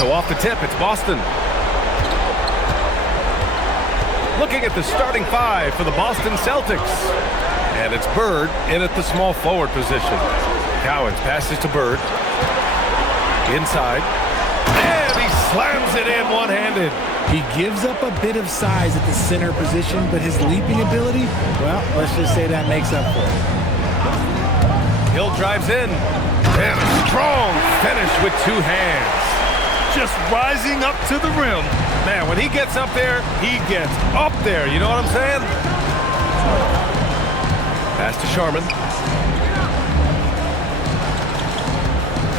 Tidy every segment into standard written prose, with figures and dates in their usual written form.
So off the tip, it's Boston. Looking at the starting five for the Boston Celtics. And it's Bird in at the small forward position. Cowens passes to Bird. Inside. And he slams it in one-handed. He gives up a bit of size at the center position, but his leaping ability, well, let's just say that makes up for it. Hill drives in. And a strong finish with two hands. Just rising up to the rim. Man, when he gets up there, he gets up there. You know what I'm saying? Pass to Sharman.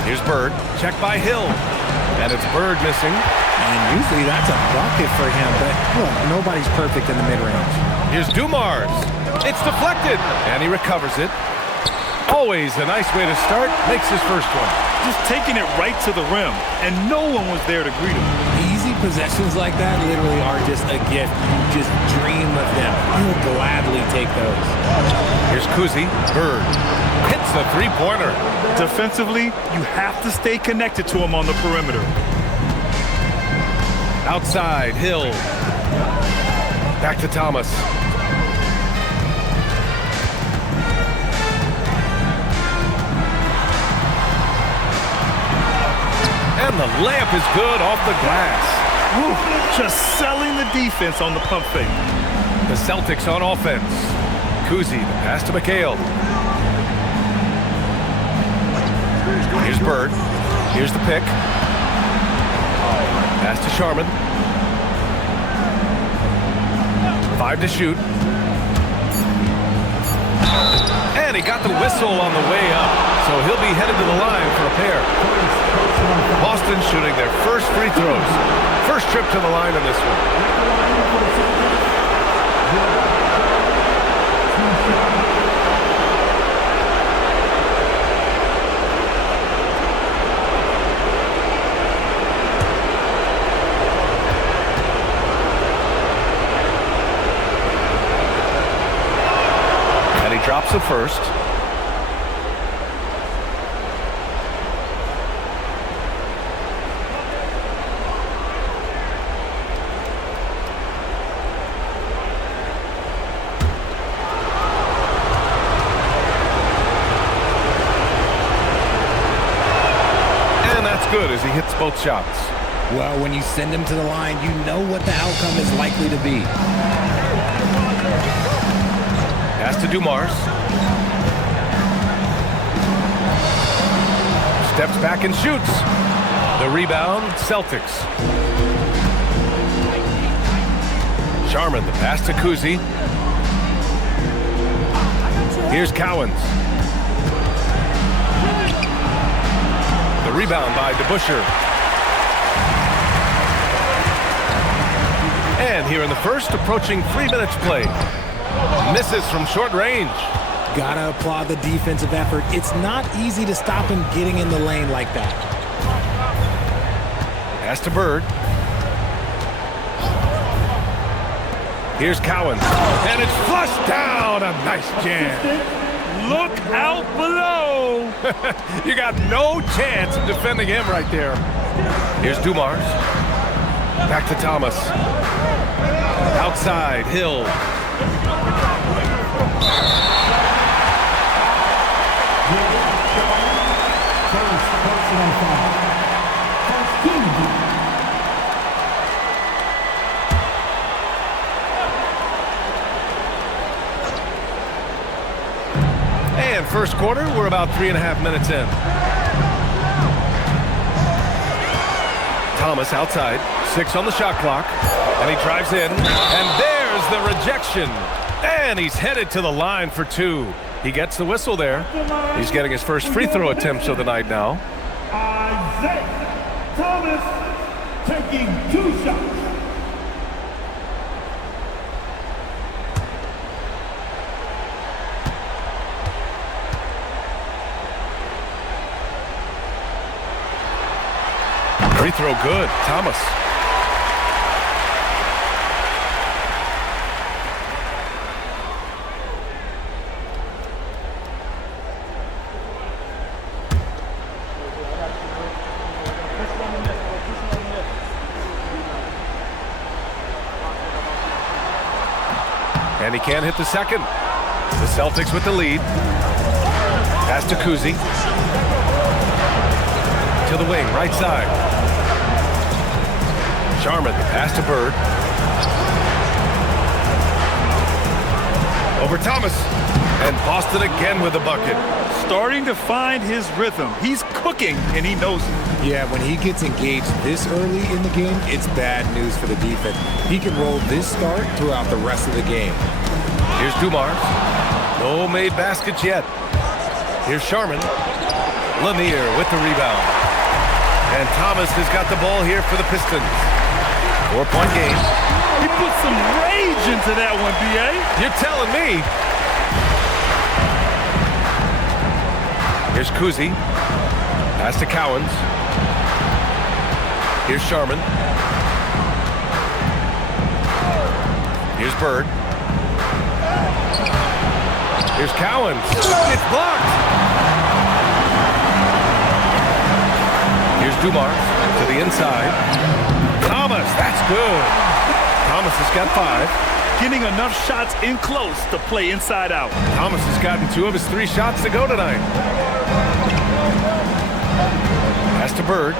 Here's Bird. Check by Hill. And it's Bird missing. And usually that's a bucket for him, but look, nobody's perfect in the mid-range. Here's Dumars. It's deflected. And he recovers it. Always a nice way to start. Makes his first one. Just taking it right to the rim, and no one was there to greet him. Easy possessions like that literally are just a gift. You just dream of them. You'll gladly take those. Here's Kuzi. Bird hits a three-pointer. Defensively, you have to stay connected to him on the perimeter. Outside, Hill. Back to Thomas. And the layup is good off the glass. Woo, just selling the defense on the pump fake. The Celtics on offense. Kuzi, the pass to McHale. Here's Bird. Here's the pick. Pass to Sharman. 5 to shoot. And he got the whistle on the way up. So he'll be headed to the line for a pair. Boston shooting their first free throws. First trip to the line in this one. And he drops the first. Good as he hits both shots. Well, when you send him to the line, you know what the outcome is likely to be. Pass to Dumars. Steps back and shoots. The rebound, Celtics. Sharman, the pass to Kuzi. Here's Cowens. The rebound by DeBusschere. And here in the first, approaching 3 minutes played. Misses from short range. Gotta applaud the defensive effort. It's not easy to stop him getting in the lane like that. Pass to Bird. Here's Cowens. And it's flushed down. A nice jam. Look out below. You got no chance of defending him right there. Here's Dumars. Back to Thomas. Outside, Hill. And first quarter, we're about 3.5 minutes in. Thomas outside, 6 on the shot clock, and he drives in, and there's the rejection. And he's headed to the line for 2. He gets the whistle there. He's getting his first free throw attempts of the night now. Isaiah Thomas taking 2 shots. Free throw good, Thomas. And he can't hit the second. The Celtics with the lead. Pass to Kuzi. To the wing, right side. Sharman, pass to Bird. Over Thomas. And Boston again with the bucket. Starting to find his rhythm. He's cooking, and he knows it. Yeah, when he gets engaged this early in the game, it's bad news for the defense. He can roll this start throughout the rest of the game. Here's Dumars. No made baskets yet. Here's Sharman. Lanier with the rebound. And Thomas has got the ball here for the Pistons. 4-point game. He put some rage into that one, B.A. You're telling me. Here's Kuzi. Pass to Cowens. Here's Sharman. Here's Bird. Here's Cowens. It's blocked. Here's Dumars to the inside. Thomas, that's good. Thomas has got 5. Getting enough shots in close to play inside out. Thomas has gotten 2 of his 3 shots to go tonight. Pass to Bird.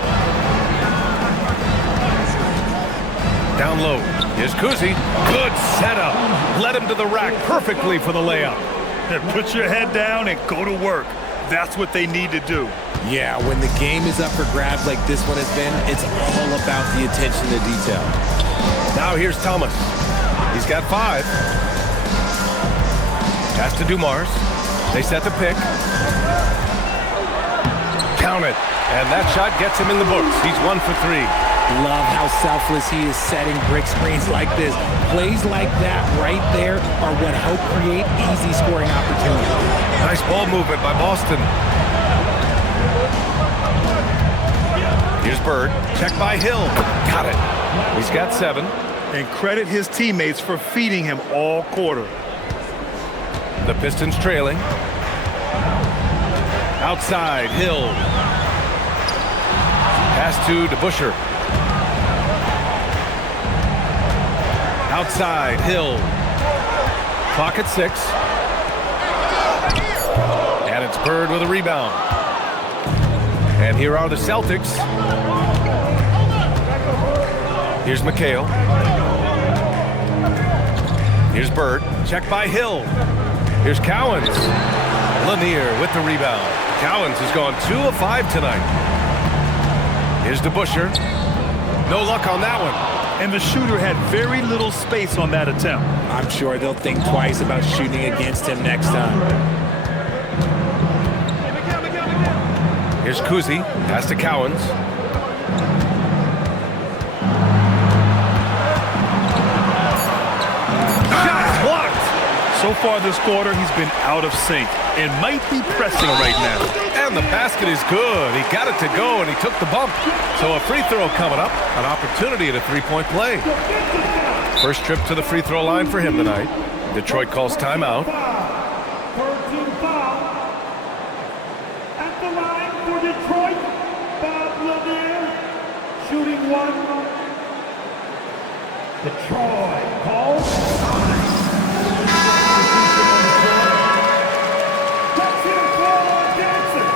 Down low. Here's Kuzi. Good setup. Led him to the rack perfectly for the layup. Then put your head down and go to work. That's what they need to do. Yeah, when the game is up for grabs like this one has been, it's all about the attention to detail. Now here's Thomas. He's got 5. Pass to Dumars. They set the pick. Count it. And that shot gets him in the books. He's 1 for 3. Love how selfless he is setting brick screens like this. Plays like that right there are what help create easy scoring opportunities. Nice ball movement by Boston. Here's Bird. Check by Hill. Got it. He's got 7. And credit his teammates for feeding him all quarter. The Pistons trailing. Outside, Hill. Pass to DeBusschere. Outside, Hill. Clock at 6. And it's Bird with a rebound. And here are the Celtics. Here's McHale. Here's Bird. Check by Hill. Here's Cowens. Lanier with the rebound. Cowens has gone 2 of 5 tonight. Here's DeBusschere. No luck on that one. And the shooter had very little space on that attempt. I'm sure they'll think twice about shooting against him next time. Here's Kuzi. Pass to Cowens. Shot blocked. So far this quarter, he's been out of sync and might be pressing right now. And the basket is good. He got it to go, and he took the bump. So a free throw coming up. An opportunity at a 3-point play. First trip to the free throw line for him tonight. Detroit calls timeout. Third-team foul. At the line for Detroit, Bob Lanier, shooting 1. Detroit calls time. Let's hear for Johnson.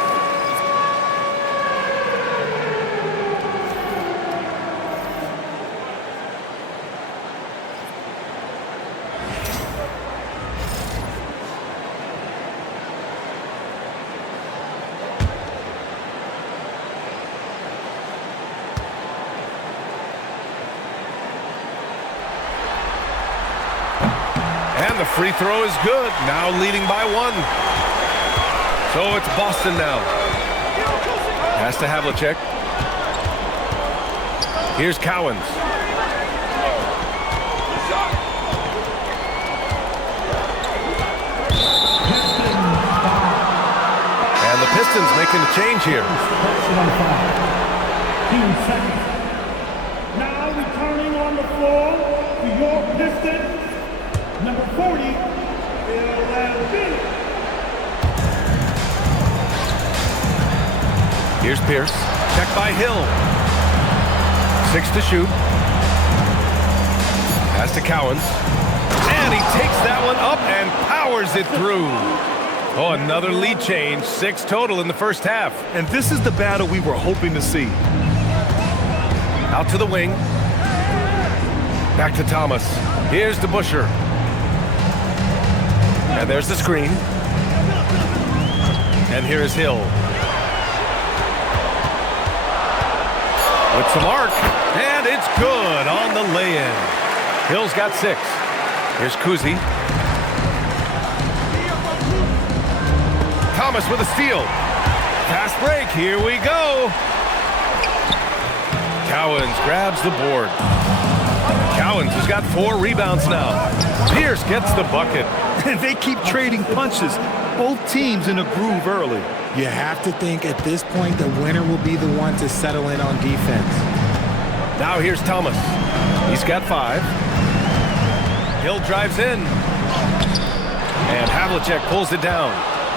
And the free throw is good. Now leading by 1. So it's Boston now. Pass to Havlicek. Here's Cowens. And the Pistons making a change here. Personal foul. 2 seconds. Now returning on the floor to your Pistons, number 40, Bill. Here's Pierce. Check by Hill. 6 to shoot. Pass to Cowens. And he takes that one up and powers it through. Oh, another lead change. 6 total in the first half. And this is the battle we were hoping to see. Out to the wing. Back to Thomas. Here's DeBusschere. And there's the screen. And here is Hill. With some arc. And it's good on the lay-in. Hill's got 6. Here's Kuzi. Thomas with a steal. Fast break. Here we go. Cowens grabs the board. Cowens has got 4 rebounds now. Pierce gets the bucket. And they keep trading punches. Both teams in a groove early. You have to think at this point the winner will be the one to settle in on defense. Now here's Thomas. He's got 5. Hill drives in. And Havlicek pulls it down.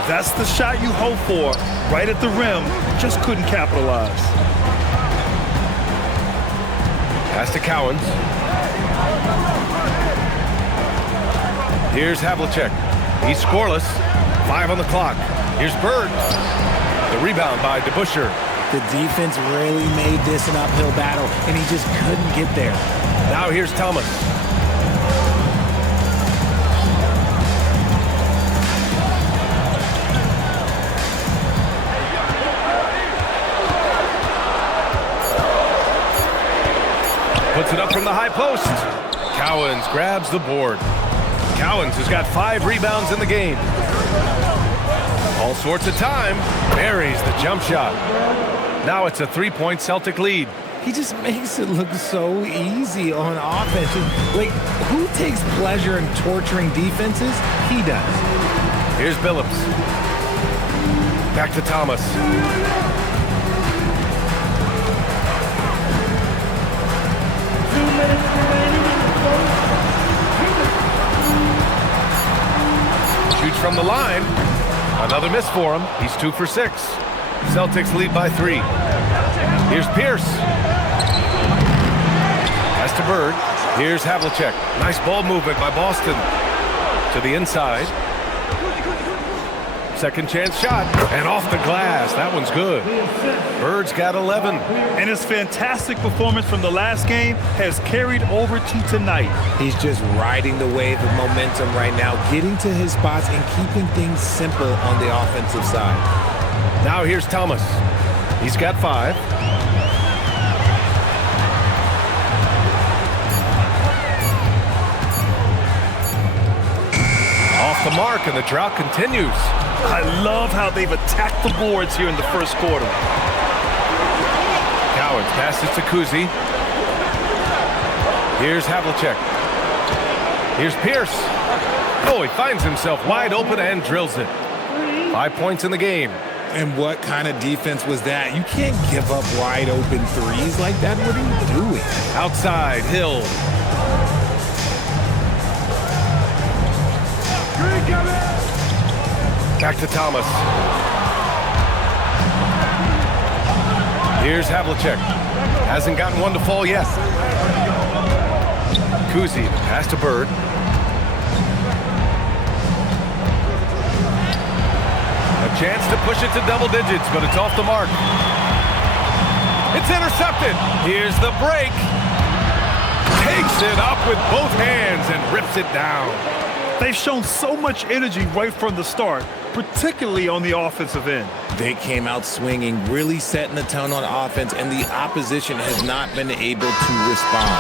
That's the shot you hope for. Right at the rim. Just couldn't capitalize. Pass to Cowens. Here's Havlicek. He's scoreless. 5 on the clock. Here's Bird. The rebound by DeBusschere. The defense really made this an uphill battle, and he just couldn't get there. Now here's Thomas. Puts it up from the high post. Cowens grabs the board. Cowens has got 5 rebounds in the game. All sorts of time. Buries the jump shot. Now it's a 3-point Celtic lead. He just makes it look so easy on offense. Like, who takes pleasure in torturing defenses? He does. Here's Billups. Back to Thomas. 2 minutes remaining in the first. Shoots from the line. Another miss for him. He's 2 for 6. Celtics lead by 3. Here's Pierce. Pass to Bird. Here's Havlicek. Nice ball movement by Boston. To the inside. Second chance shot. And off the glass. That one's good. Bird's got 11. And his fantastic performance from the last game has carried over to tonight. He's just riding the wave of momentum right now, getting to his spots and keeping things simple on the offensive side. Now here's Thomas. He's got 5. Off the mark, and the drought continues. I love how they've attacked the boards here in the first quarter. Cowens passes to Kuzi. Here's Havlicek. Here's Pierce. Oh, he finds himself wide open and drills it. 5 points in the game. And what kind of defense was that? You can't give up wide open threes like that. What are you doing? Outside, Hill. Back to Thomas. Here's Havlicek. Hasn't gotten one to fall yet. Kuzi, pass to Bird. A chance to push it to double digits, but it's off the mark. It's intercepted. Here's the break. Takes it up with both hands and rips it down. They've shown so much energy right from the start, particularly on the offensive end. They came out swinging, really setting the tone on offense, and the opposition has not been able to respond.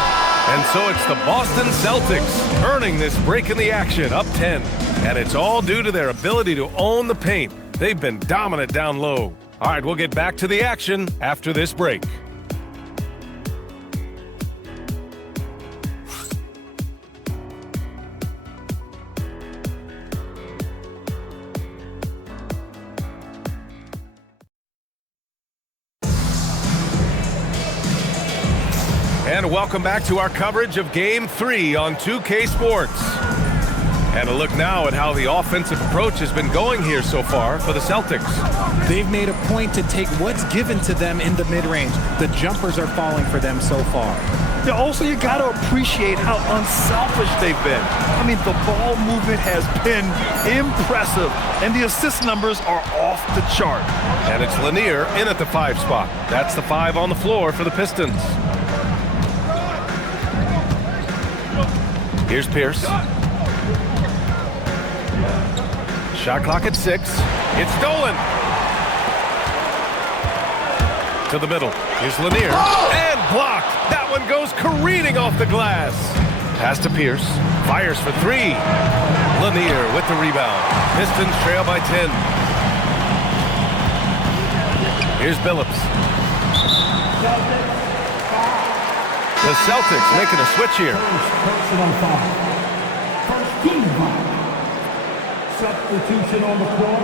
And so it's the Boston Celtics earning this break in the action, up 10. And it's all due to their ability to own the paint. They've been dominant down low. All right, we'll get back to the action after this break. And welcome back to our coverage of Game 3 on 2K Sports. And a look now at how the offensive approach has been going here so far for the Celtics. They've made a point to take what's given to them in the mid-range. The jumpers are falling for them so far. Yeah, also, you got to appreciate how unselfish they've been. I mean, the ball movement has been impressive, and the assist numbers are off the chart. And it's Lanier in at the 5 spot. That's the 5 on the floor for the Pistons. Here's Pierce. Shot clock at 6. It's stolen. To the middle. Here's Lanier. And blocked. That one goes careening off the glass. Pass to Pierce. Fires for 3. Lanier with the rebound. Pistons trail by 10. Here's Billups. The Celtics making a switch here. Personal foul. First team foul. Substitution on the floor.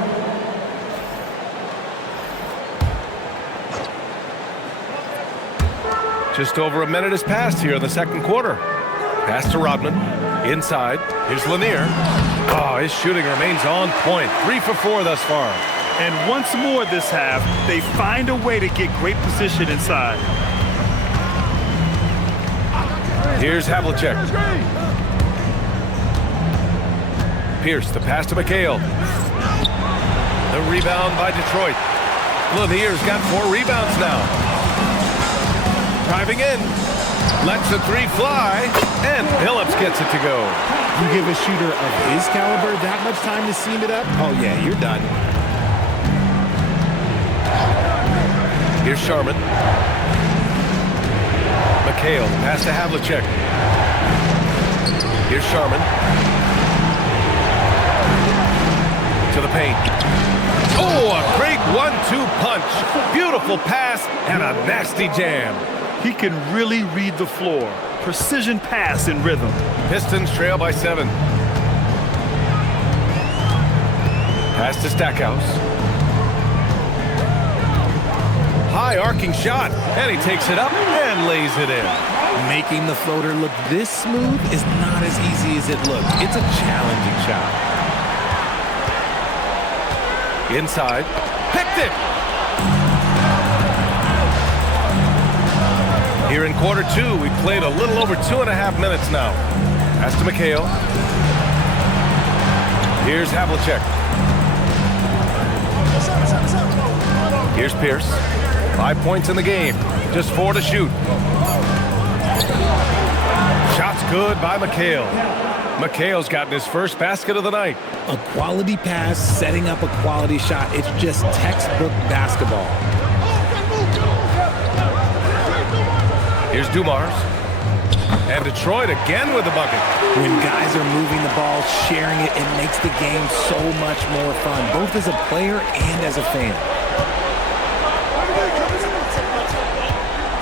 Just over a minute has passed here in the second quarter. Pass to Rodman. Inside. Here's Lanier. Oh, his shooting remains on point. 3 for 4 thus far. And once more this half, they find a way to get great position inside. Here's Havlicek. Pierce, the pass to McHale. The rebound by Detroit. Lanier's got 4 rebounds now. Driving in. Lets the 3 fly. And Billups gets it to go. You give a shooter of his caliber that much time to seam it up? Oh, yeah, you're done. Here's Sharman. McHale, pass to Havlicek. Here's Sharman. To the paint. Oh, a great 1-2 punch. Beautiful pass and a nasty jam. He can really read the floor. Precision pass in rhythm. Pistons trail by 7. Pass to Stackhouse. High arcing shot, and he takes it up and lays it in. Making the floater look this smooth is not as easy as it looks. It's a challenging shot. Inside, picked it. Here in quarter 2, we've played a little over 2.5 minutes now. Pass to McHale. Here's Havlicek. Here's Pierce. 5 points in the game. Just 4 to shoot. Shot's good by McHale. McHale's gotten his first basket of the night. A quality pass, setting up a quality shot. It's just textbook basketball. Here's Dumars. And Detroit again with the bucket. When guys are moving the ball, sharing it, it makes the game so much more fun, both as a player and as a fan.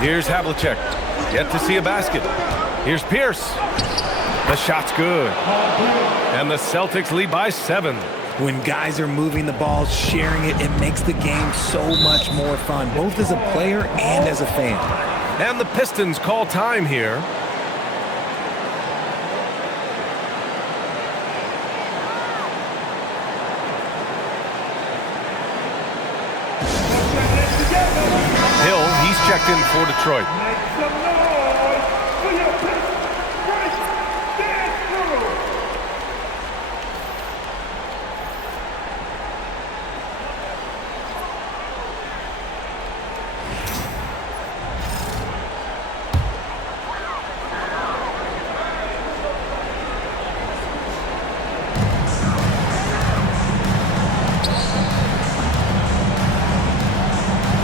Here's Havlicek. Yet to see a basket. Here's Pierce. The shot's good. And the Celtics lead by 7. When guys are moving the ball, sharing it, it makes the game so much more fun, both as a player and as a fan. And the Pistons call time here. Hill, he's checked in for Detroit. Make some noise for your Pistons. Right dance crew.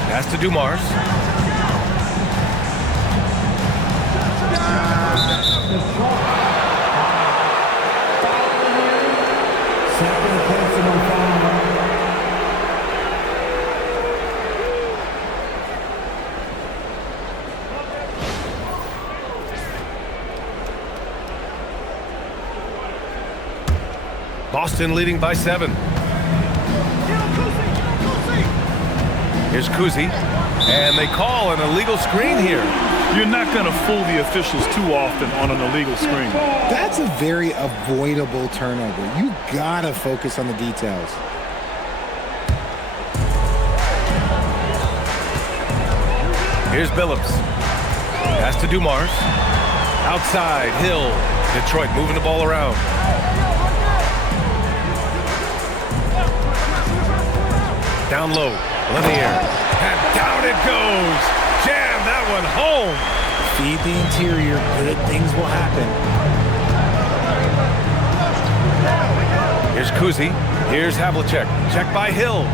Pass to Dumars. Second personal foul. Boston leading by 7. Here's Kuzi. And they call an illegal screen here. You're not going to fool the officials too often on an illegal screen. That's a very avoidable turnover. You gotta focus on the details. Here's Billups. Pass to Dumars. Outside, Hill. Detroit moving the ball around. Down low, Lanier. And down it goes. Jam that one home. Feed the interior. Good things will happen. Here's Kuzi. Here's Havlicek. Check by Hill.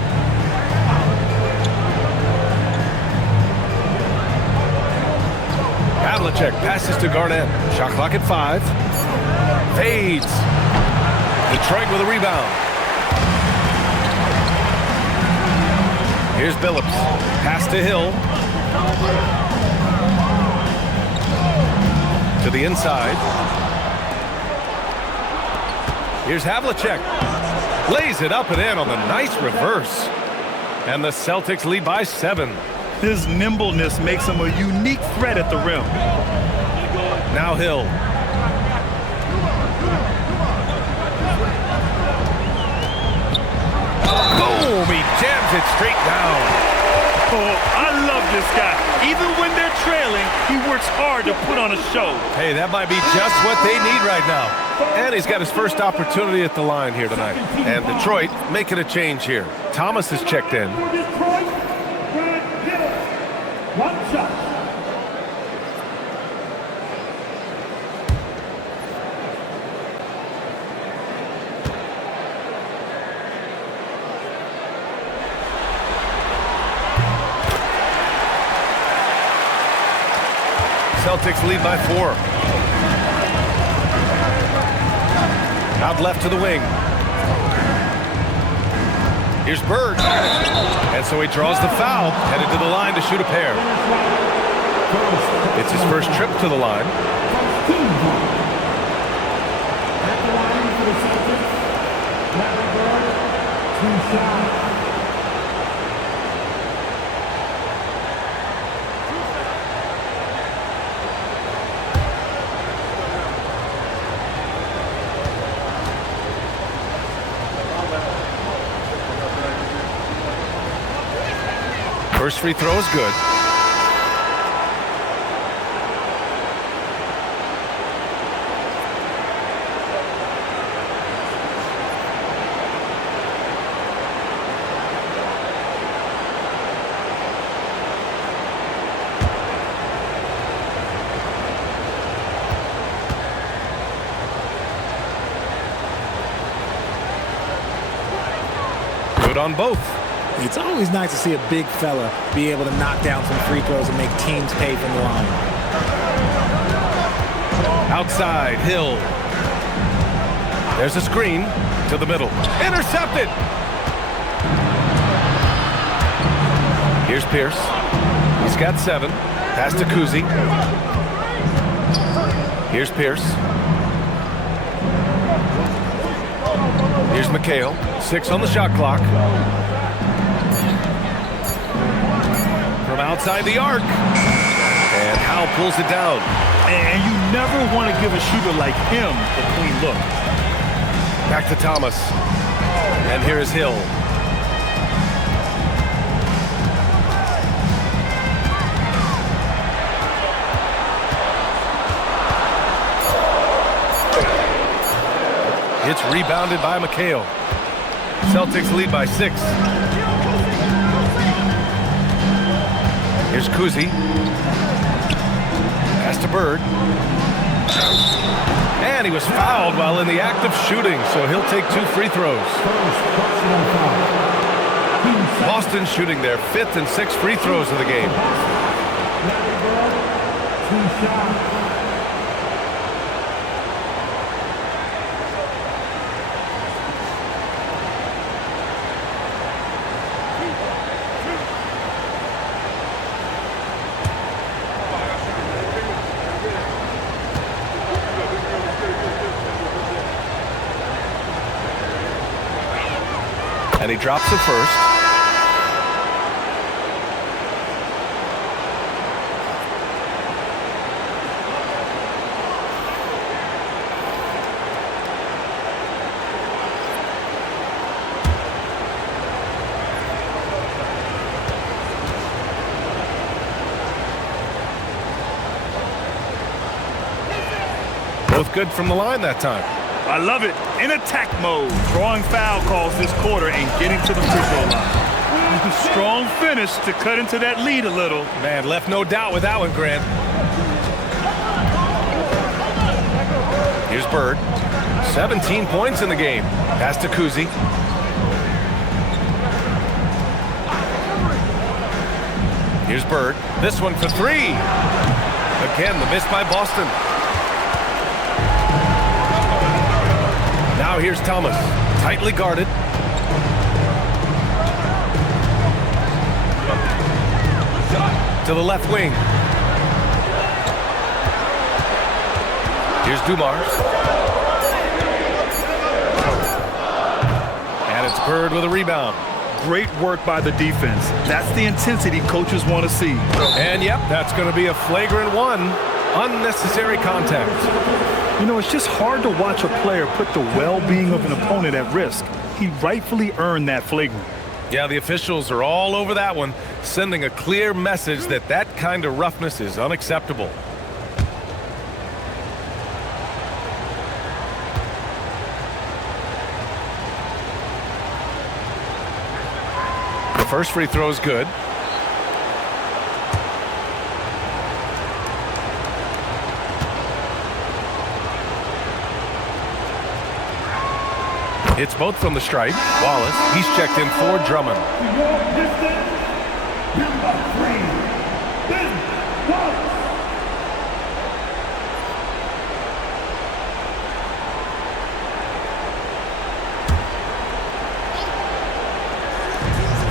Havlicek passes to Garnett. Shot clock at 5. Fades. Detroit with a rebound. Here's Billups. Pass to Hill. To the inside. Here's Havlicek. Lays it up and in on the nice reverse. And the Celtics lead by 7. His nimbleness makes him a unique threat at the rim. Now Hill. Boom! He jams it straight down. Oh, I love this guy. Even when they're trailing, he works hard to put on a show. Hey, that might be just what they need right now. And he's got his first opportunity at the line here tonight. And Detroit making a change here. Thomas is checked in. Detroit, one shot. Celtics lead by 4. Out left to the wing. Here's Bird. And so he draws the foul, headed to the line to shoot a pair. It's his first trip to the line. At the line for the Celtics, Larry Bird, 2 shots. First free throw is good. Good on both. It's always nice to see a big fella be able to knock down some free throws and make teams pay from the line. Outside, Hill. There's a screen to the middle. Intercepted! Here's Pierce. He's got 7. Pass to Kuzi. Here's Pierce. Here's McHale. 6 on the shot clock. From outside the arc. And Howe pulls it down. And you never want to give a shooter like him a clean look. Back to Thomas. And here is Hill. It's rebounded by McHale. Celtics lead by 6. Here's Kuzi. Pass to Bird. And he was fouled while in the act of shooting, so he'll take 2 free throws. Boston shooting their 5th and 6th free throws of the game. 2 shots. And he drops it first. Both good from the line that time. I love it. In attack mode. Drawing foul calls this quarter and getting to the free throw line. Strong finish to cut into that lead a little. Man, left no doubt with that one, Grant. Here's Bird. 17 points in the game. Pass to Kuzi. Here's Bird. This one for three. Again, the miss by Boston. Now here's Thomas. Tightly guarded. To the left wing. Here's Dumars. And it's Bird with a rebound. Great work by the defense. That's the intensity coaches want to see. And yep, that's going to be a flagrant one. Unnecessary contact. You know, it's just hard to watch a player put the well-being of an opponent at risk. He rightfully earned that flagrant. Yeah, the officials are all over that one, sending a clear message that that kind of roughness is unacceptable. The first free throw is good. It's both from the stripe. Wallace, he's checked in for Drummond. Your Pistons, number 3, Ben Wallace.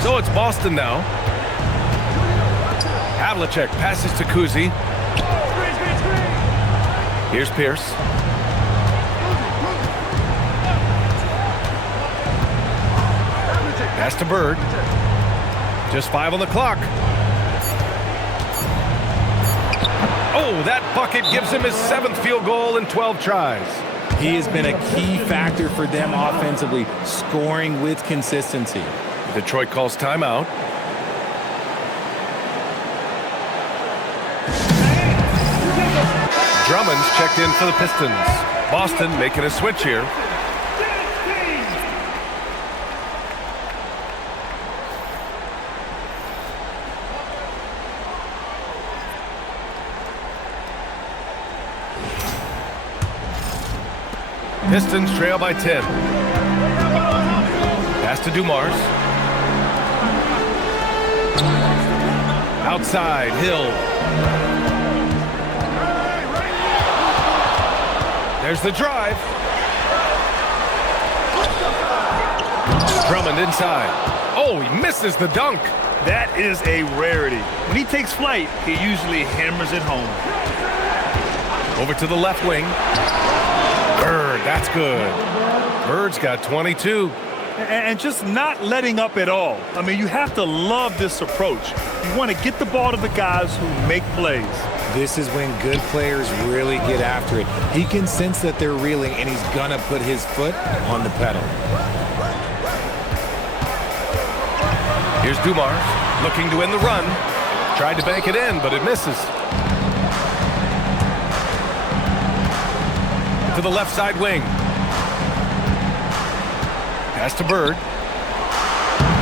So it's Boston now. Havlicek passes to Kuzi. Here's Pierce. Pass to Bird. Just 5 on the clock. Oh, that bucket gives him his 7th field goal in 12 tries. He has been a key factor for them offensively, scoring with consistency. Detroit calls timeout. Drummond's checked in for the Pistons. Boston making a switch here. Pistons trail by 10. Pass to Dumars. Outside, Hill. There's the drive. Drummond inside. Oh, he misses the dunk. That is a rarity. When he takes flight, he usually hammers it home. Over to the left wing. Bird, that's good. Bird's got 22. And just not letting up at all. I mean, you have to love this approach. You want to get the ball to the guys who make plays. This is when good players really get after it. He can sense that they're reeling, and he's going to put his foot on the pedal. Here's Dumars, looking to end the run. Tried to bank it in, but it misses. To the left side wing. Pass to Bird.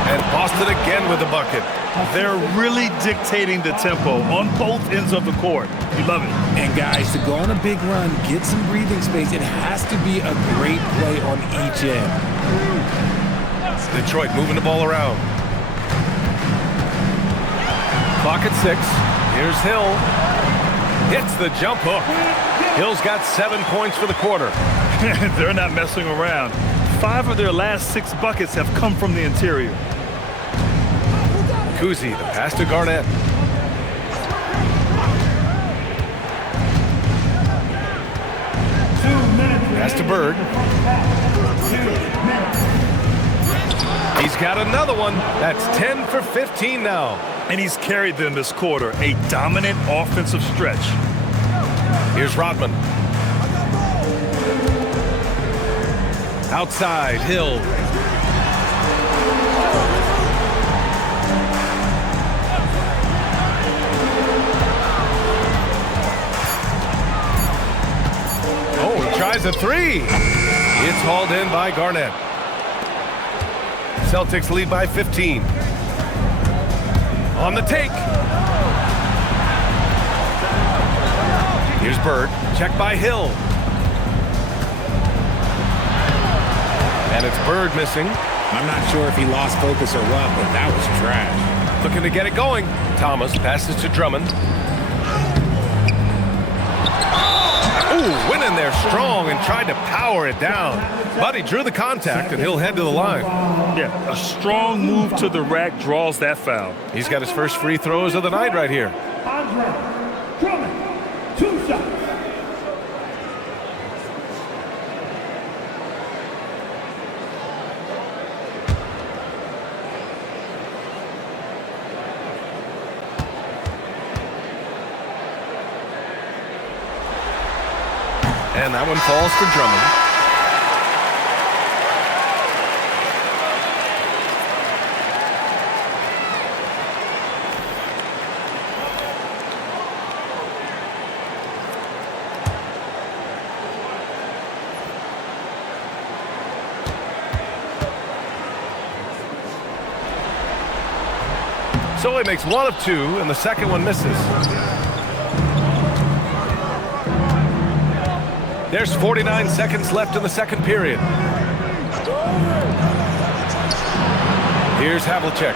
And Boston again with the bucket. They're really dictating the tempo on both ends of the court. You love it. And guys, to go on a big run, get some breathing space, it has to be a great play on each end. Detroit moving the ball around. Clock at 6. Here's Hill. Hits the jump hook. Hill's got 7 points for the quarter. They're not messing around. 5 of their last 6 buckets have come from the interior. Kuzi, the pass to Garnett. Pass to Bird. He's got another one. That's 10 for 15 now. And he's carried them this quarter. A dominant offensive stretch. Here's Rodman. Outside, Hill. Oh, Tries a three. It's hauled in by Garnett. Celtics lead by 15. On the take. Here's Bird. Check by Hill. And it's Bird missing. I'm not sure if he lost focus or what, but that was trash. Looking to get it going. Thomas passes to Drummond. Ooh, went in there strong and tried to power it down. But he drew the contact, and he'll head to the line. Yeah, a strong move to the rack draws that foul. He's got his first free throws of the night right here. Andre Drummond, 2 shots. And that one falls for Drummond. So he makes 1 of 2, and the second one misses. There's 49 seconds left in the second period. Here's Havlicek.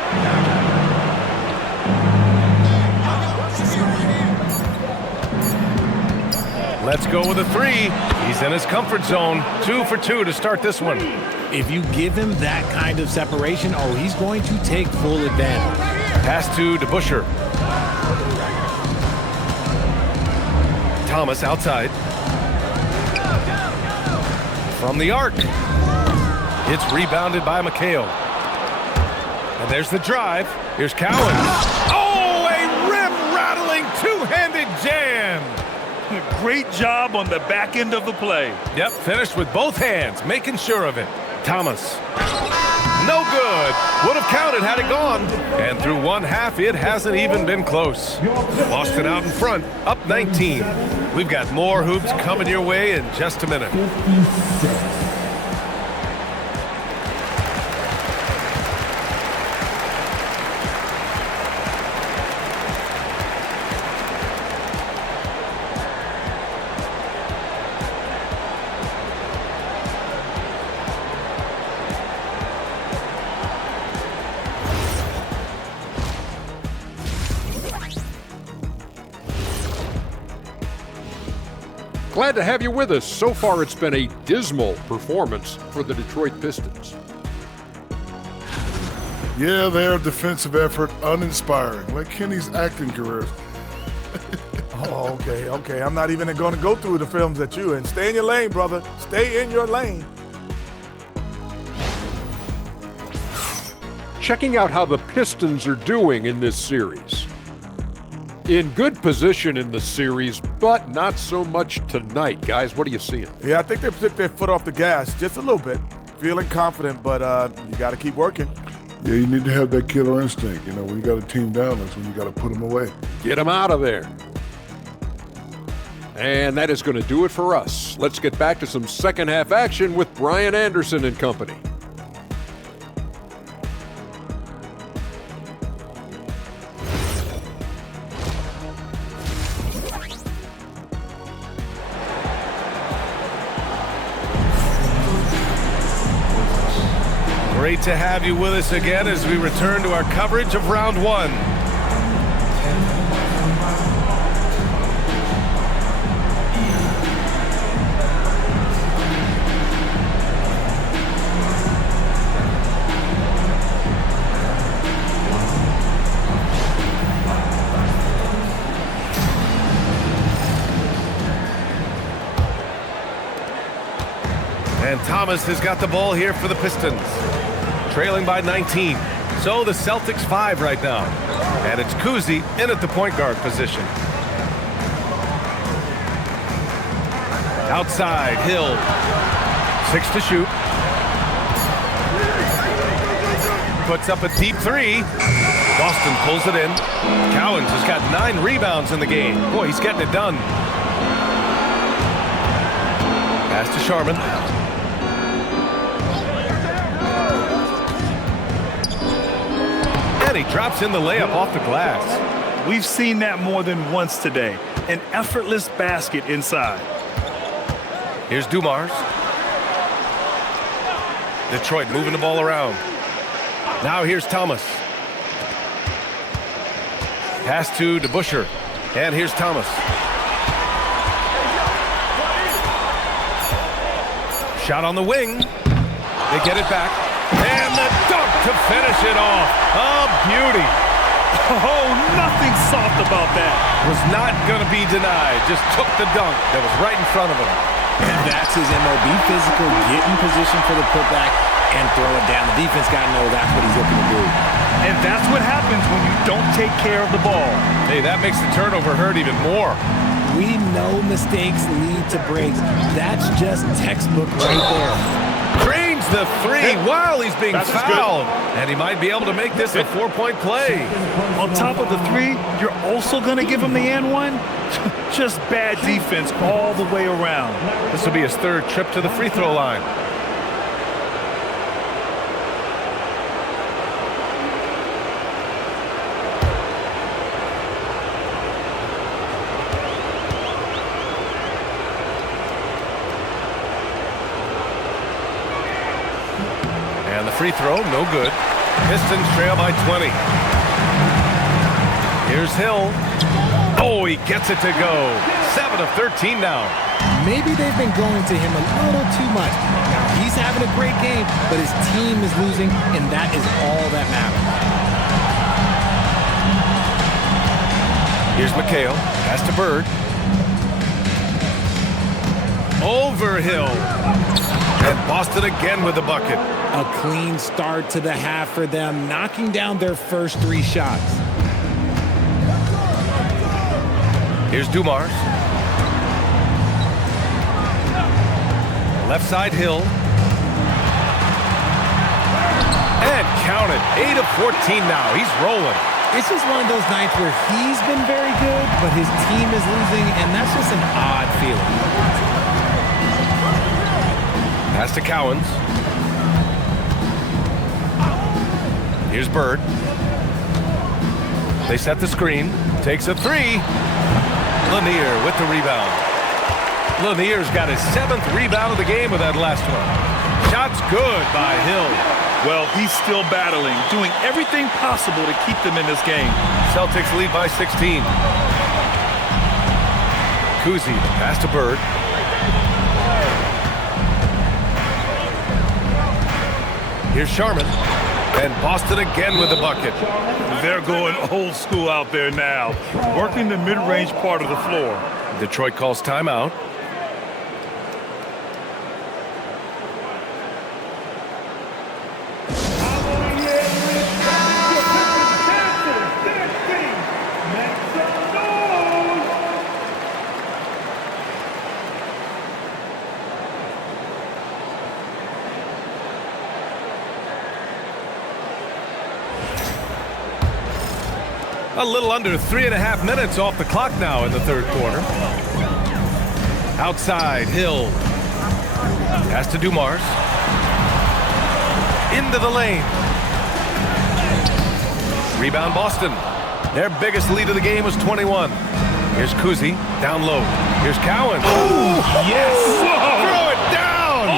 Let's go with a 3. He's in his comfort zone. 2 for 2 to start this one. If you give him that kind of separation, oh, he's going to take full advantage. Pass to DeBusschere. Thomas outside. From the arc. It's rebounded by McHale. And there's the drive. Here's Cowan. Oh, a rim-rattling two-handed jam. Great job on the back end of the play. Yep, finished with both hands, making sure of it. Thomas. No good. Would have counted had it gone. And through one half, it hasn't even been close. Boston out in front, up 19. We've got more hoops coming your way in just a minute. 56. Glad to have you with us. So far, it's been a dismal performance for the Detroit Pistons. Yeah, their defensive effort uninspiring, like Kenny's acting career. Oh, okay. I'm not even going to go through the films that you in. Stay in your lane, brother. Stay in your lane. Checking out how the Pistons are doing in this series. In good position in the series, but not so much tonight. Guys, what are you seeing? Yeah, I think they took their foot off the gas just a little bit. Feeling confident, but you got to keep working. Yeah, you need to have that killer instinct. You know, when you got a team down, that's when you got to put them away. Get them out of there. And that is going to do it for us. Let's get back to some second half action with Brian Anderson and company. Great to have you with us again as we return to our coverage of round 1. And Thomas has got the ball here for the Pistons. Trailing by 19. So the Celtics 5 right now. And it's Kuzi in at the point guard position. Outside, Hill. 6 to shoot. Puts up a deep 3. Boston pulls it in. Cowens has got 9 rebounds in the game. Boy, he's getting it done. Pass to Sharman. And he drops in the layup off the glass. We've seen that more than once today. An effortless basket inside. Here's Dumars. Detroit moving the ball around. Now here's Thomas. Pass to DeBusschere. And here's Thomas. Shot on the wing. They get it back. And the dunk to finish it off. A beauty. Oh, nothing soft about that. Was not going to be denied. Just took the dunk that was right in front of him. And that's his MO. Be physical, get in position for the putback, and throw it down. The defense got to know that's what he's looking to do. And that's what happens when you don't take care of the ball. Hey, that makes the turnover hurt even more. We know mistakes lead to breaks. That's just textbook right there. Drains the three while he's being That's fouled. And he might be able to make this a 4-point play. On top of the three, you're also going to give him the and one? Just bad defense all the way around. This will be his third trip to the free throw line. And the free throw, no good. Pistons trail by 20. Here's Hill. Oh, he gets it to go. 7 of 13 now. Maybe they've been going to him a little too much. Now, he's having a great game, but his team is losing, and that is all that matters. Here's McHale. Pass to Bird. Over Hill. And Boston again with the bucket. A clean start to the half for them, knocking down their first 3 shots. Here's Dumars. Left side Hill. And count it. 8 of 14 now. He's rolling. It's just one of those nights where he's been very good, but his team is losing, and that's just an odd feeling. Pass to Cowens. Here's Bird. They set the screen. Takes a 3. Lanier with the rebound. Lanier's got his 7th rebound of the game with that last one. Shot's good by Hill. Well, he's still battling, doing everything possible to keep them in this game. Celtics lead by 16. Kuzi, pass to Bird. Here's Sharman. And Boston again with the bucket. They're going old school out there now, working the mid-range part of the floor. Detroit calls timeout. A little under 3.5 minutes off the clock now in the third quarter. Outside, Hill. Pass to Dumars. Into the lane. Rebound Boston. Their biggest lead of the game was 21. Here's Kuzi, down low. Here's Cowan. Oh, yes! Throw it down!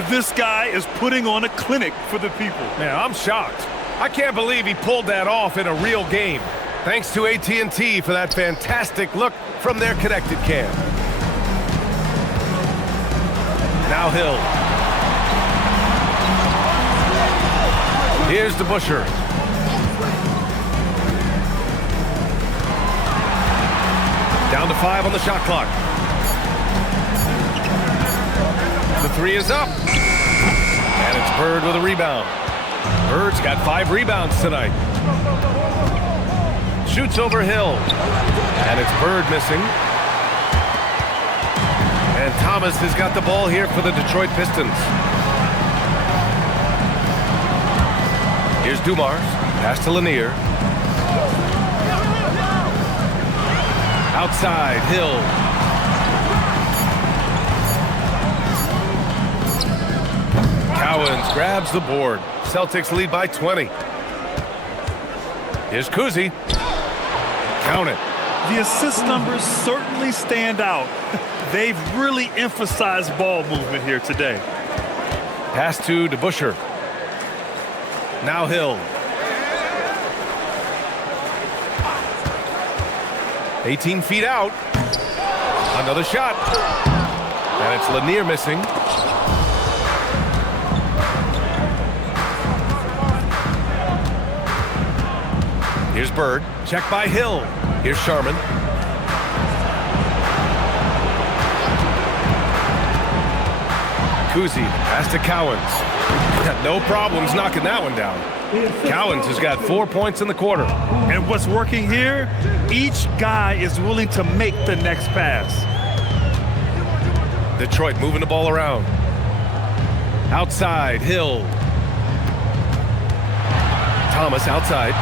Oh! This guy is putting on a clinic for the people. Man, I'm shocked. I can't believe he pulled that off in a real game. Thanks to AT&T for that fantastic look from their connected cam. Now Hill. Here's DeBusschere. Down to 5 on the shot clock. The 3 is up. And it's Bird with a rebound. Bird's got 5 rebounds tonight. Shoots over Hill. And it's Bird missing. And Thomas has got the ball here for the Detroit Pistons. Here's Dumars. Pass to Lanier. Outside, Hill. Cowens grabs the board. Celtics lead by 20. Here's Kuzi. Count it. The assist numbers certainly stand out. They've really emphasized ball movement here today. Pass to DeBusschere. Now Hill. 18 feet out. Another shot. And it's Lanier missing. Here's Bird. Check by Hill. Here's Sharman. Kuzi. Pass to Cowens. Got no problems knocking that one down. Cowens has got 4 points in the quarter. And what's working here? Each guy is willing to make the next pass. Detroit moving the ball around. Outside, Hill. Thomas outside.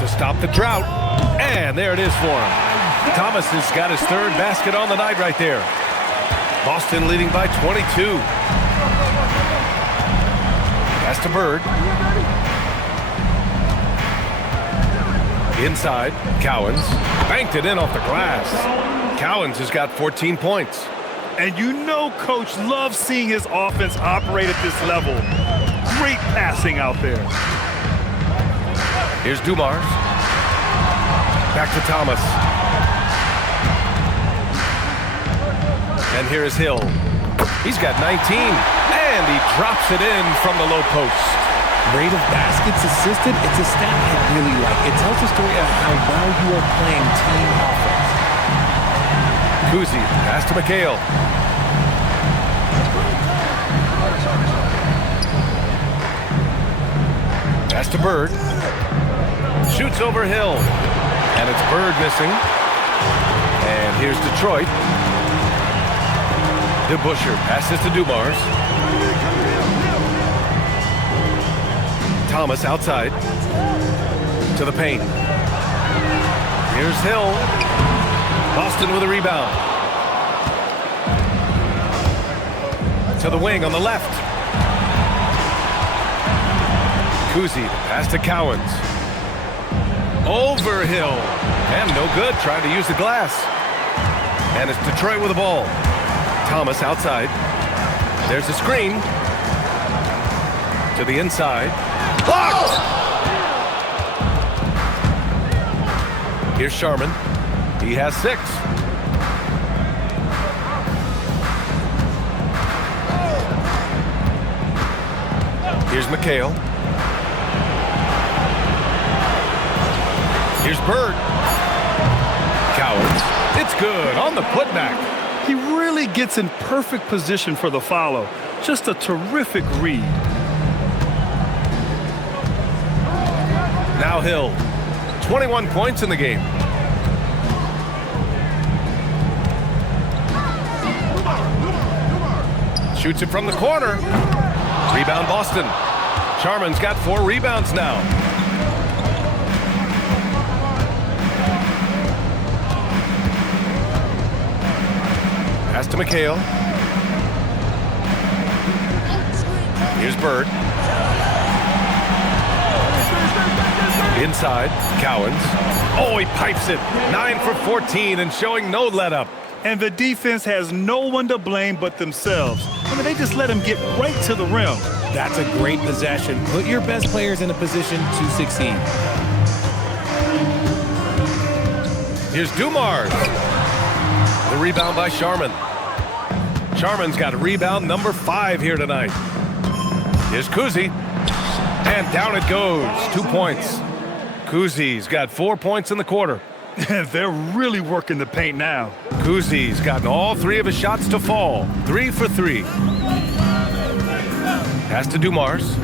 To stop the drought. And there it is for him. Thomas has got his third basket on the night right there. Boston leading by 22. Pass to Bird. Inside, Cowens. Banked it in off the glass. Cowens has got 14 points. And you know Coach loves seeing his offense operate at this level. Great passing out there. Here's Dumars. Back to Thomas. And here is Hill. He's got 19. And he drops it in from the low post. Rate of baskets assisted, it's a stat I really like. It tells the story of how well you are playing team offense. Kuzi, pass to McHale. Pass to Bird. Shoots over Hill. And it's Bird missing. And here's Detroit. DeBusschere passes to Dumars. Thomas outside. To the paint. Here's Hill. Boston with a rebound. To the wing on the left. Kuzi, pass to Cowens. Over Hill. And no good, trying to use the glass. And it's Detroit with the ball. Thomas outside. There's a screen. To the inside. Blocked! Here's Sharman. He has 6. Here's McHale. Here's Bird. Cowens. It's good on the putback. He really gets in perfect position for the follow. Just a terrific read. Now Hill. 21 points in the game. Shoots it from the corner. Rebound Boston. Sharman's got 4 rebounds now. Pass to McHale. Here's Bird. Inside, Cowens. Oh, he pipes it. 9 for 14 and showing no let up. And the defense has no one to blame but themselves. I mean, they just let him get right to the rim. That's a great possession. Put your best players in a position to succeed. Here's Dumars. The rebound by Sharman. Sharman's got rebound number 5 here tonight. Here's Kuzi. And down it goes. 2 points. Kuzi's got 4 points in the quarter. They're really working the paint now. Kuzi's gotten all 3 of his shots to fall. 3 for 3. Pass to Dumars.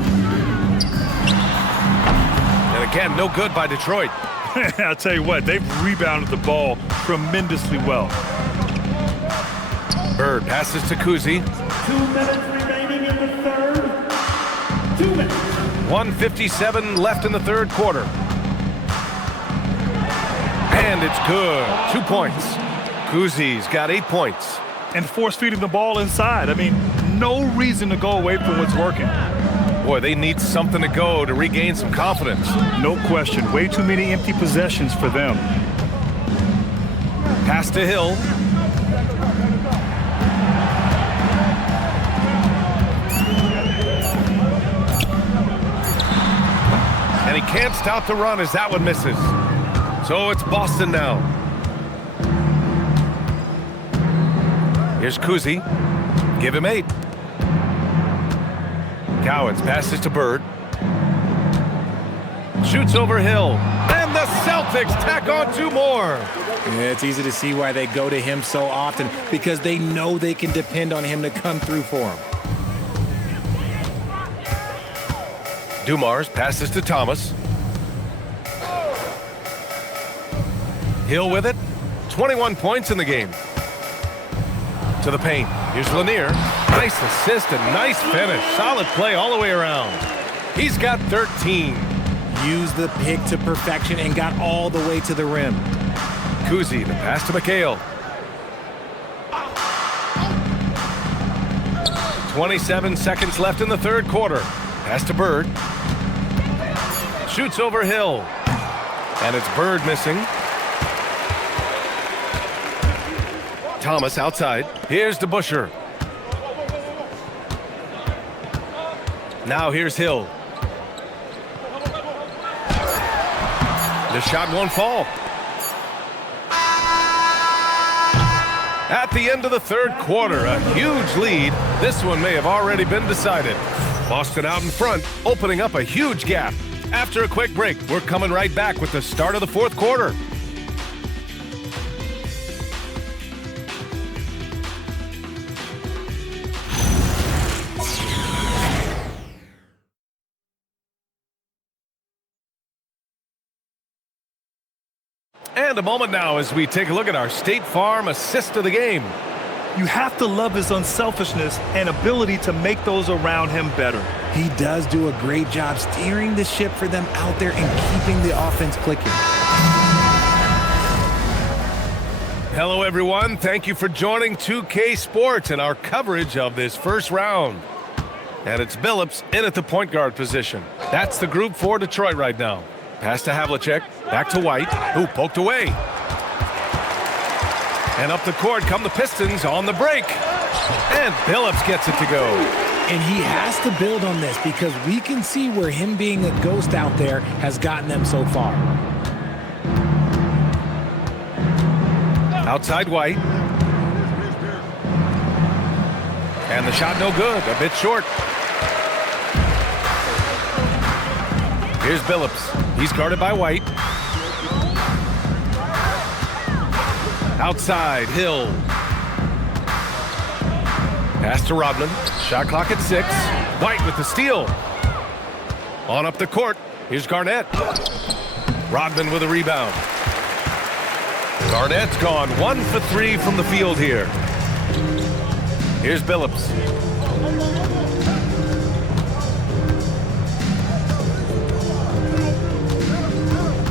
And again, no good by Detroit. I'll tell you what, they've rebounded the ball tremendously well. Bird passes to Kuzi. 2 minutes remaining in the third. 2 minutes. 1:57 left in the third quarter. And it's good. 2 points. Kuzi's got 8 points. and force-feeding the ball inside. I mean, no reason to go away from what's working. Boy, they need something to go to regain some confidence. No question. Way too many empty possessions for them. Pass to Hill. And he can't stop the run as that one misses. So it's Boston now. Here's Kuzi. Give him 8. Cowens passes to Bird. Shoots over Hill. And the Celtics tack on 2 more. Yeah, it's easy to see why they go to him so often, because they know they can depend on him to come through for them. Dumars passes to Thomas. Hill with it. 21 points in the game. To the paint. Here's Lanier. Nice assist and nice finish. Solid play all the way around. He's got 13. Used the pick to perfection and got all the way to the rim. Kuzi, the pass to McHale. 27 seconds left in the third quarter. Pass to Bird. Shoots over Hill. And it's Bird missing. Thomas outside. Here's DeBusschere. Now here's Hill. The shot won't fall. At the end of the third quarter, a huge lead. This one may have already been decided. Boston out in front, opening up a huge gap. After a quick break, we're coming right back with the start of the fourth quarter. And a moment now as we take a look at our State Farm assist of the game. You have to love his unselfishness and ability to make those around him better. He does do a great job steering the ship for them out there and keeping the offense clicking. Hello, everyone. Thank you for joining 2K Sports and our coverage of this first round. And it's Billups in at the point guard position. That's the group for Detroit right now. Pass to Havlicek, back to White, who poked away. And up the court come the Pistons on the break. And Billups gets it to go. And he has to build on this, because we can see where him being a ghost out there has gotten them so far. Outside White. And the shot no good, a bit short. Here's Billups. He's guarded by White. Outside, Hill. Pass to Rodman. Shot clock at 6. White with the steal. On up the court. Here's Garnett. Rodman with a rebound. Garnett's gone 1 for 3 from the field here. Here's Billups.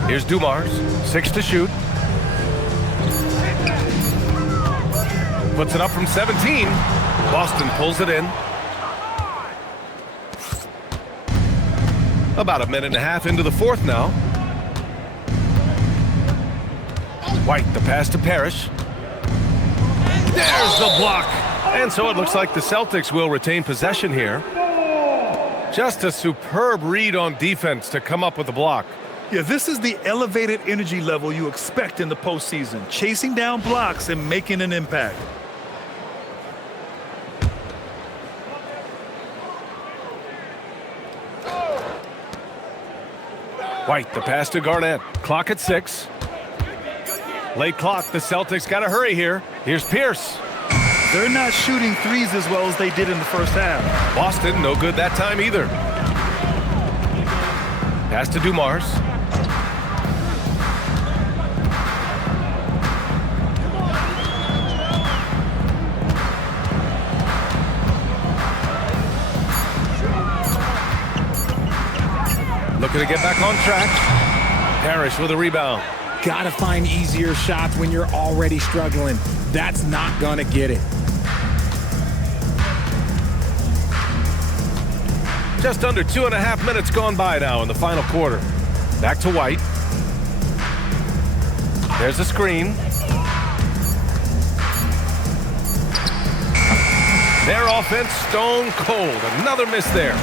Here's Dumars, 6 to shoot. Puts it up from 17. Boston pulls it in. About a minute and a half into the fourth now. White, the pass to Parrish. There's the block. And so it looks like the Celtics will retain possession here. Just a superb read on defense to come up with the block. Yeah, this is the elevated energy level you expect in the postseason, chasing down blocks and making an impact. White, the pass to Garnett. Clock at 6. Late clock, the Celtics got to hurry here. Here's Pierce. They're not shooting threes as well as they did in the first half. Boston, no good that time either. Pass to Dumars. Looking to get back on track. Parrish with a rebound. Gotta find easier shots when you're already struggling. That's not gonna get it. Just under 2.5 minutes gone by now in the final quarter. Back to White. There's a screen. Their offense stone cold. Another miss there.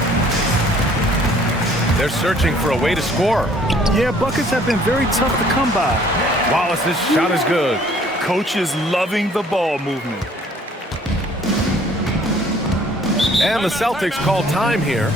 They're searching for a way to score. Yeah, buckets have been very tough to come by. Wallace's shot is good. Coach is loving the ball movement. And the Celtics call time here.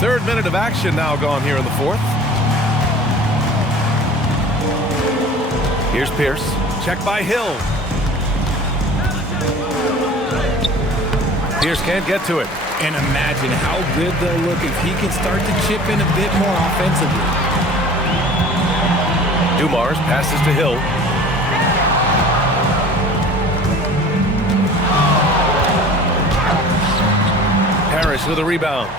Third minute of action now gone here in the fourth. Here's Pierce. Check by Hill. Pierce can't get to it. And imagine how good they'll look if he can start to chip in a bit more offensively. Dumars passes to Hill. Parrish with a rebound.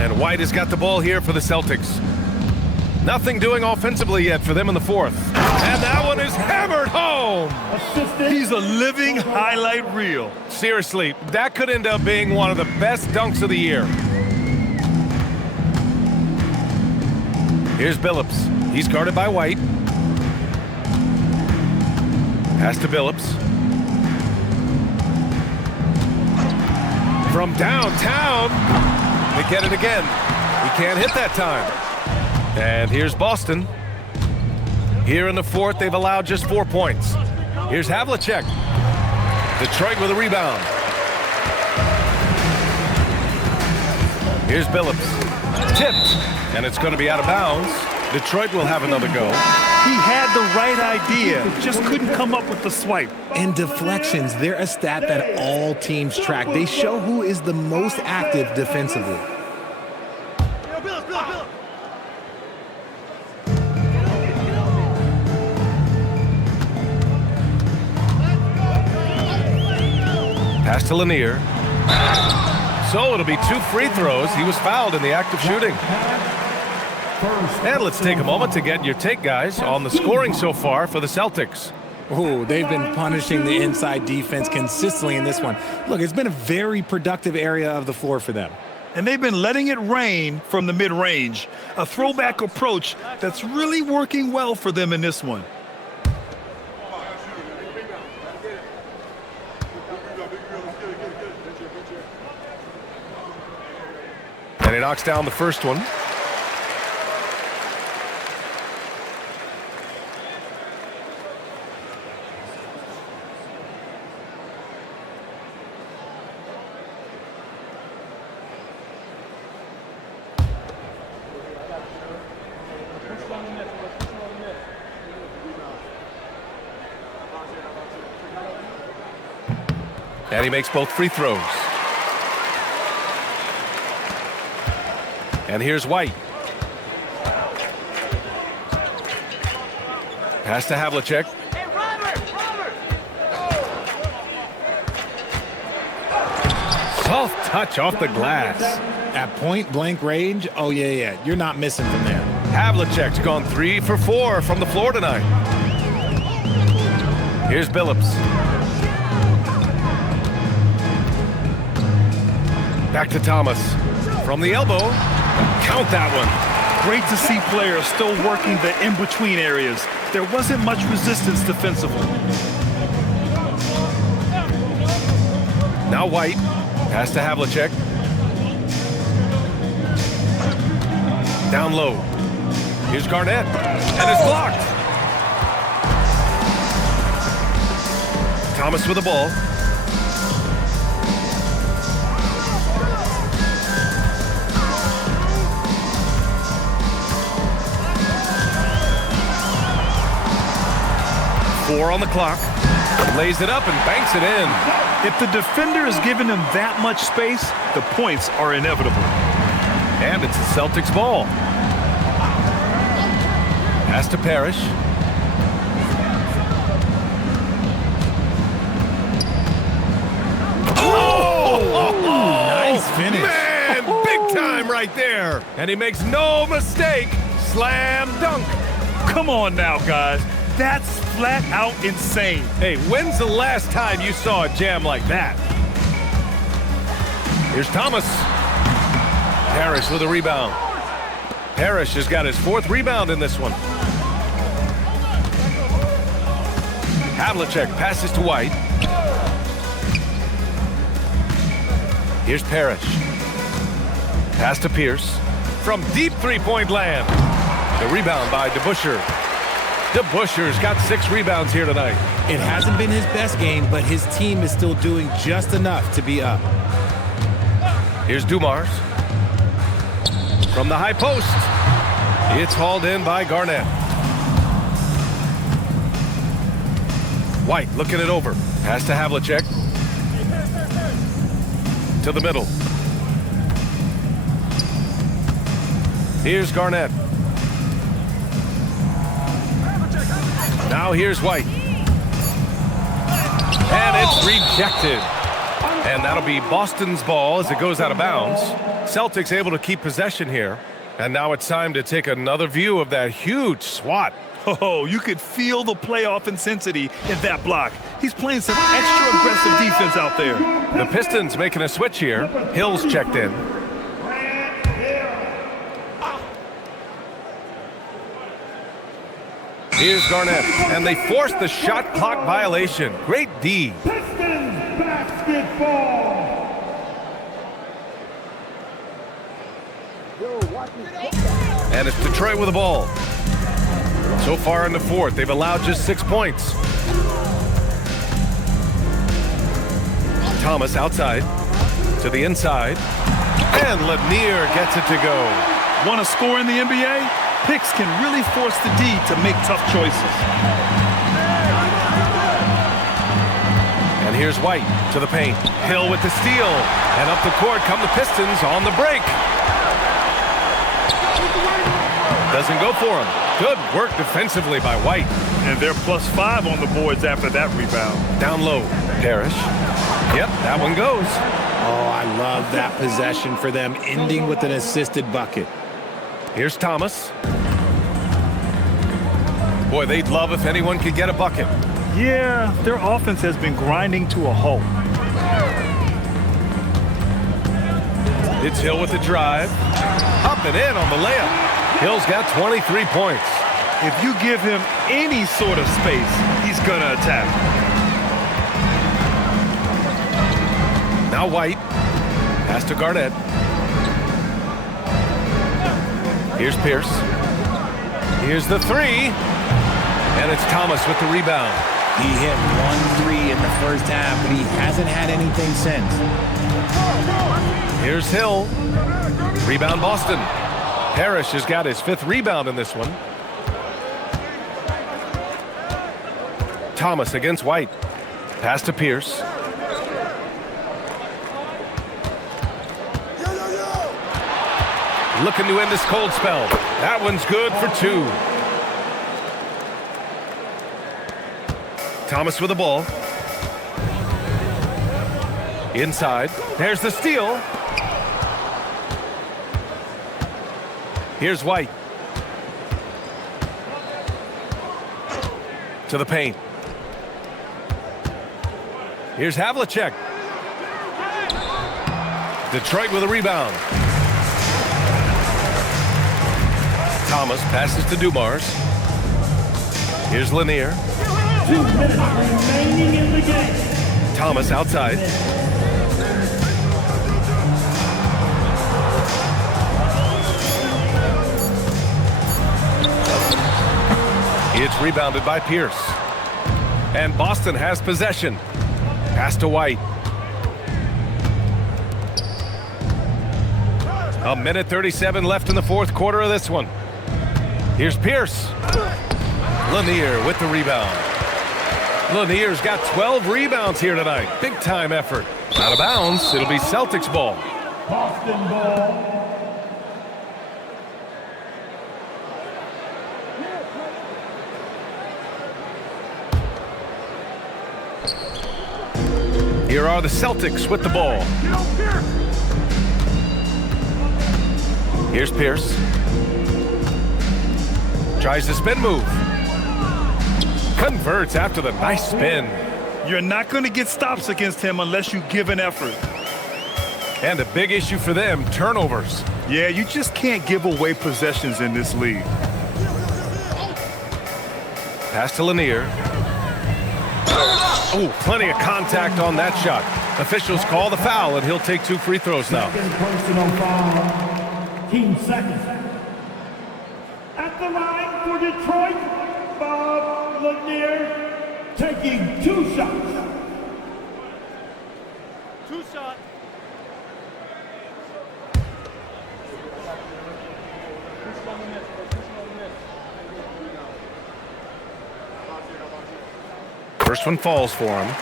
And White has got the ball here for the Celtics. Nothing doing offensively yet for them in the fourth. And that one is hammered home. He's a living highlight reel. Seriously, that could end up being one of the best dunks of the year. Here's Billups. He's guarded by White. Pass to Billups. From downtown. They get it again. He can't hit that time. And here's Boston. Here in the fourth, they've allowed just 4 points. Here's Havlicek. Detroit with a rebound. Here's Billups. Tipped. And it's going to be out of bounds. Detroit will have another go. He had the right idea, just couldn't come up with the swipe. And deflections, they're a stat that all teams track. They show who is the most active defensively. Pass to Lanier. So it'll be 2 free throws. He was fouled in the act of shooting. And let's take a moment to get your take, guys, on the scoring so far for the Celtics. Oh, they've been punishing the inside defense consistently in this one. Look, it's been a very productive area of the floor for them. And they've been letting it rain from the mid-range. A throwback approach that's really working well for them in this one. And he knocks down the first one. And he makes both free throws. And here's White. Pass to Havlicek. Soft touch off the glass. At point-blank range, oh, yeah, you're not missing from there. Havlicek's gone 3 for 4 from the floor tonight. Here's Billups. Back to Thomas. From the elbow. Count that one. Great to see players still working the in-between areas. There wasn't much resistance defensively. Now White. Pass to Havlicek. Down low. Here's Garnett. And it's blocked. Thomas with the ball. Four on the clock. lays it up and banks it in. If the defender is giving him that much space, the points are inevitable. And it's the Celtics ball. Pass to Parrish. Nice finish. Man, big time right there. And he makes no mistake. Slam dunk. Come on now, guys. That's flat out insane. Hey, when's the last time you saw a jam like that? Here's Thomas. Parrish with a rebound. Parrish has got his 4th rebound in this one. Havlicek passes to White. Here's Parrish. Pass to Pierce. From deep three-point land. The rebound by DeBusschere. DeBusschere's got 6 rebounds here tonight. It hasn't been his best game, but his team is still doing just enough to be up. Here's Dumars. From the high post. It's hauled in by Garnett. White looking it over. Pass to Havlicek. To the middle. Here's Garnett. Now here's White. And it's rejected. And that'll be Boston's ball as it goes out of bounds. Celtics able to keep possession here. And now it's time to take another view of that huge swat. Oh, you could feel the playoff intensity in that block. He's playing some extra aggressive defense out there. The Pistons making a switch here. Hill's checked in. Here's Garnett, and they force the shot clock violation. Great D. Pistons basketball. And it's Detroit with the ball. So far in the 4th, they've allowed just 6 points. Thomas outside to the inside, and Lanier gets it to go. Want to score in the NBA? Picks can really force the D to make tough choices. And here's White to the paint. Hill with the steal, and up the court come the Pistons on the break. Doesn't go for him. Good work defensively by White. And they're +5 on the boards after that rebound. Down low, Parrish. Yep, that one goes. Oh, I love that possession for them, ending with an assisted bucket. Here's Thomas. Boy, they'd love if anyone could get a bucket. Yeah, their offense has been grinding to a halt. It's Hill with the drive. Up and in on the layup. Hill's got 23 points. If you give him any sort of space, he's going to attack. Now White. Pass to Garnett. Here's Pierce. Here's the 3. And it's Thomas with the rebound. He hit 1 3 in the first half, but he hasn't had anything since. Here's Hill. Rebound Boston. Parrish has got his 5th rebound in this one. Thomas against White. Pass to Pierce. Looking to end this cold spell. That one's good for 2. Thomas with the ball. Inside. There's the steal. Here's White. To the paint. Here's Havlicek. Detroit with a rebound. Thomas passes to Dumars. Here's Lanier. 2 minutes remaining in the game. Thomas outside. It's rebounded by Pierce. And Boston has possession. Pass to White. 1:37 left in the 4th quarter of this one. Here's Pierce. Lanier with the rebound. Lanier's got 12 rebounds here tonight. Big-time effort. Out of bounds. It'll be Celtics ball. Boston ball. Here are the Celtics with the ball. Here's Pierce. Tries the spin move. Converts after the nice spin. You're not going to get stops against him unless you give an effort. And a big issue for them, turnovers. Yeah, you just can't give away possessions in this league. Pass to Lanier. Oh, plenty of contact on that shot. Officials call the foul, and he'll take 2 free throws now. Second personal foul. Team second. At the line for Detroit, Bob Lanier taking 2 shots. 2 shots. First one falls for him.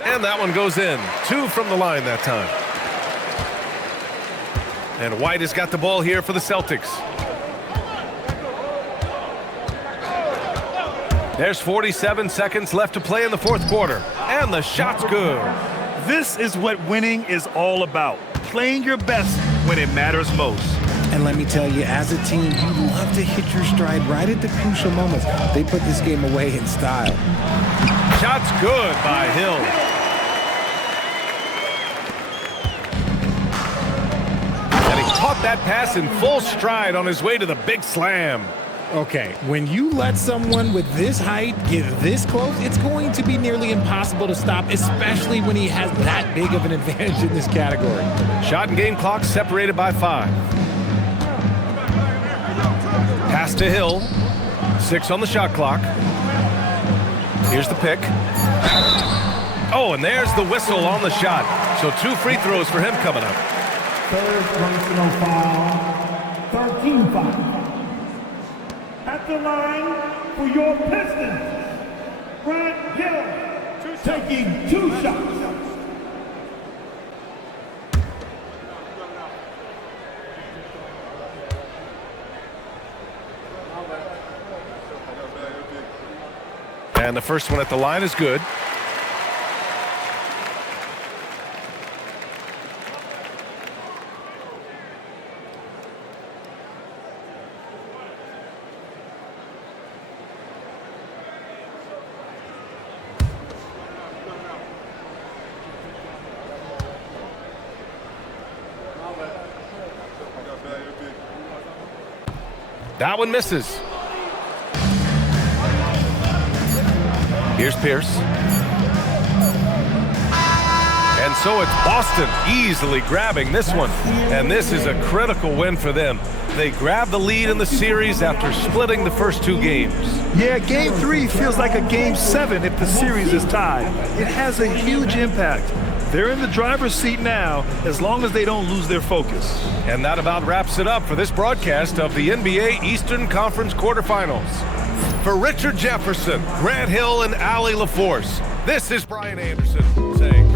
And that one goes in. 2 from the line that time. And White has got the ball here for the Celtics. There's 47 seconds left to play in the 4th quarter. And the shot's good. This is what winning is all about. Playing your best when it matters most. And let me tell you, as a team, you love to hit your stride right at the crucial moments. They put this game away in style. Shot's good by Hill. Caught that pass in full stride on his way to the big slam. Okay, when you let someone with this height get this close, it's going to be nearly impossible to stop, especially when he has that big of an advantage in this category. Shot and game clock separated by 5. Pass to Hill. 6 on the shot clock. Here's the pick. Oh, and there's the whistle on the shot. So 2 free throws for him coming up. Third personal foul. 13 foul. At the line for your Pistons, Grant Hill taking 2 shots. And the first one at the line is good. That one misses. Here's Pierce. And so it's Boston easily grabbing this one. And this is a critical win for them. They grab the lead in the series after splitting the first 2 games. Yeah, Game 3 feels like a Game 7 if the series is tied. It has a huge impact. They're in the driver's seat now as long as they don't lose their focus. And that about wraps it up for this broadcast of the NBA Eastern Conference quarterfinals. For Richard Jefferson, Grant Hill, and Allie LaForce, this is Brian Anderson saying